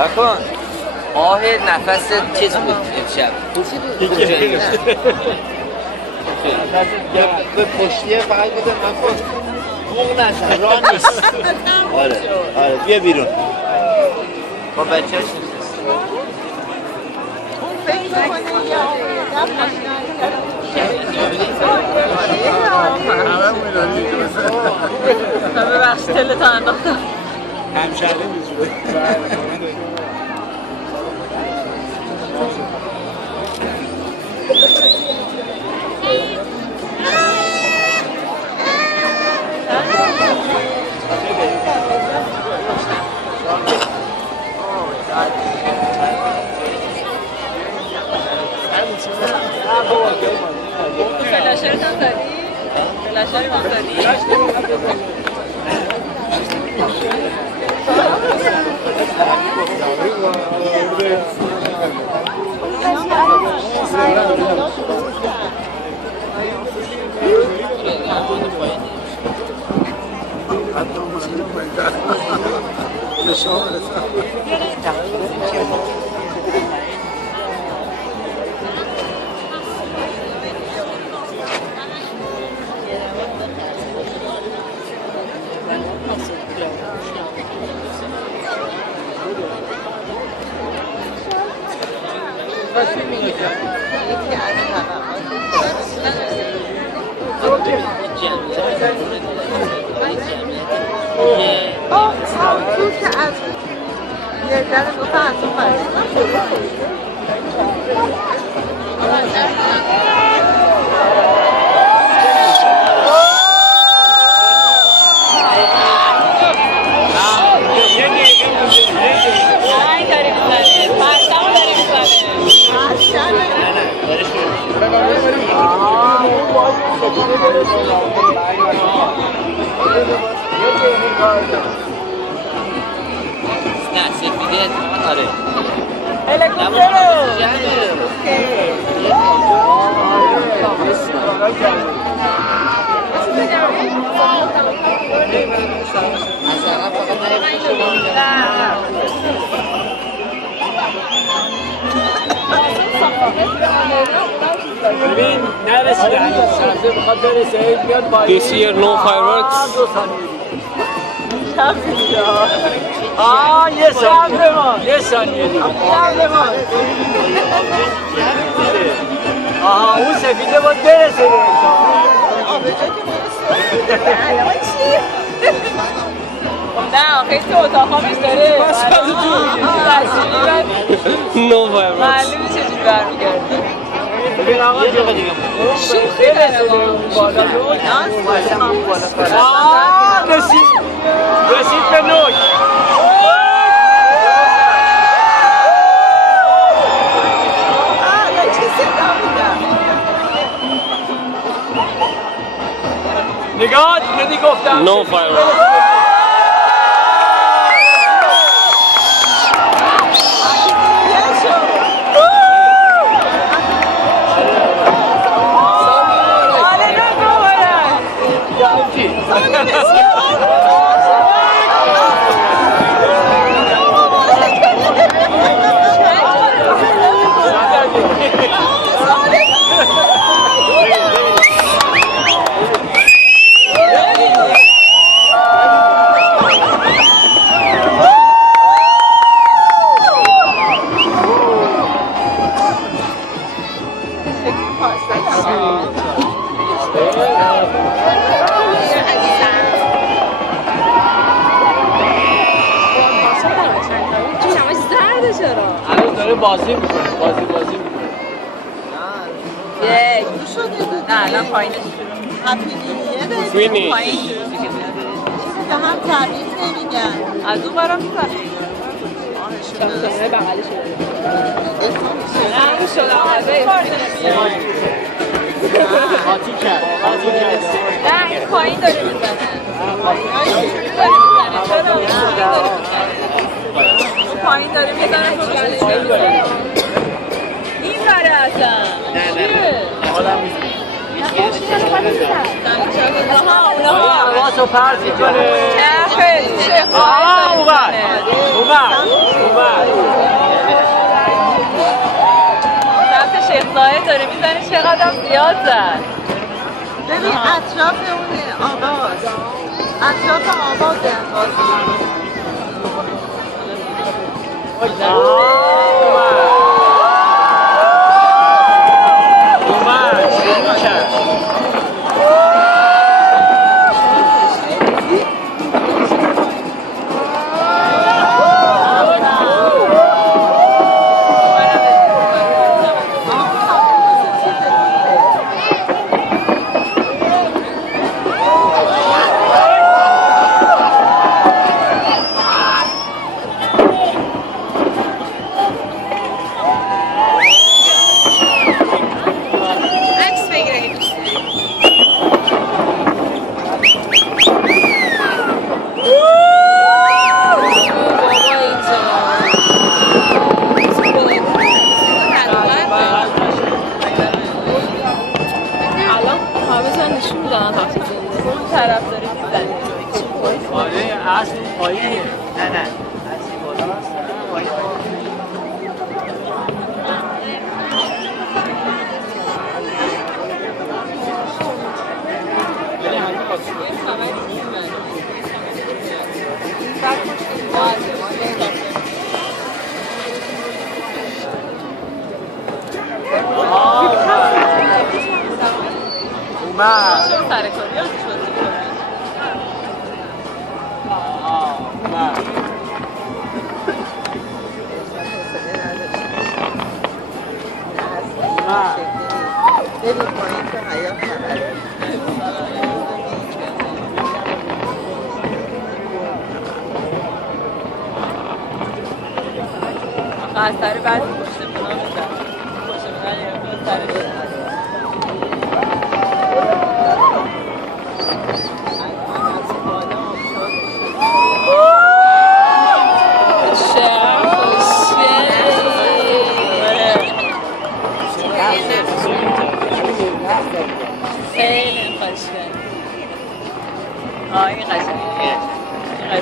نکن آه نفس چیز بود امشب به پشتیه فقط بودم نکن موق نزن راه نیست آره بیا بیرون با بچه هاش همه بخش تلتا انداختم همشهره میزونه فلاشرت هم داری؟ فلاشرت هم داری؟ نه سفیده آره ببین نرسیده هنوز سبزه بخواد برسه بیاد با This year no fireworks. یه ثانیه دیگه اون سفیده باید برسه نه آخه تو اتاق ها بیش داره No fireworks. معلومه چجوری برمیگرده ببین آقا دیگه شوخی داره بالا رسید به نوک نگاه دیگه گفتم No fireworks. بازی میکنه یک نه الان پایینش Finish. پایین شروع هم تبریک نمیگن از اون برام میزنه بغلش نه شده قاطی کرد نه این پایین داره میزنه پایین داره میزنه این بره اصلا آدم میزنه واسو پرس میکنه سمت شیخ زاید داره میزنه چقدر زیاد زد. ببین اطراف اون آباد اطراف آباد از سر بعضی پشت بنا میزن پشت بنا یا سر خیلی خوشگل. این قشنگه. این قشنگه.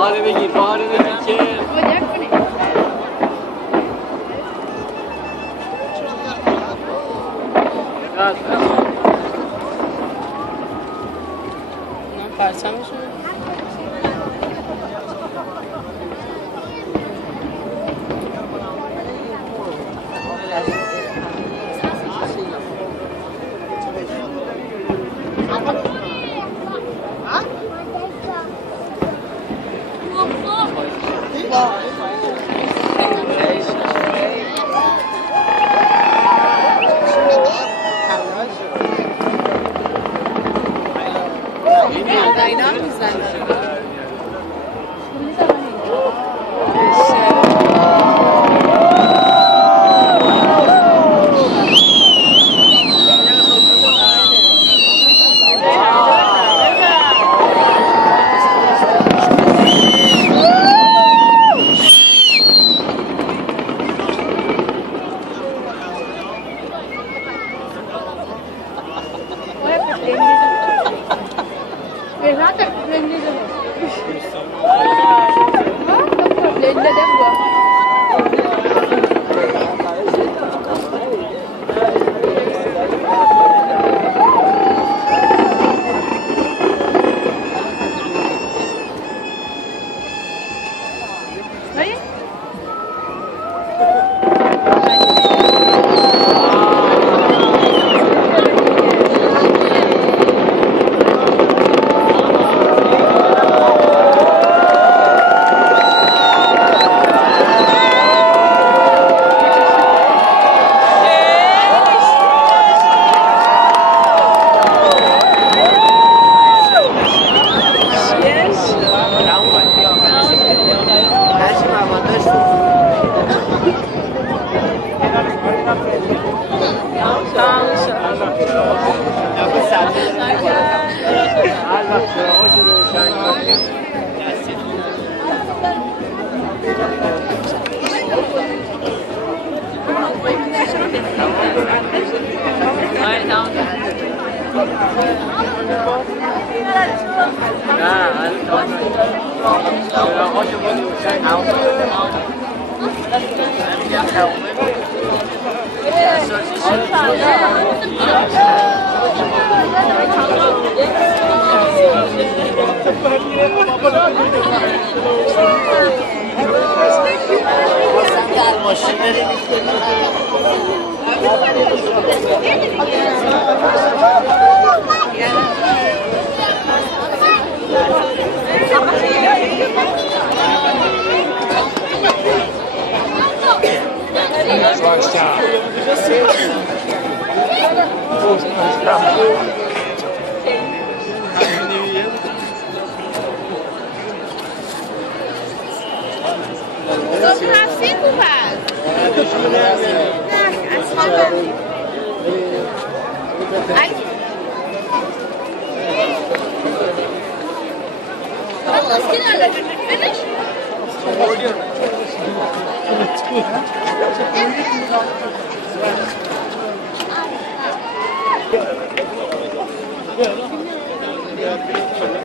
باره بگیر که پرچمشون Finish?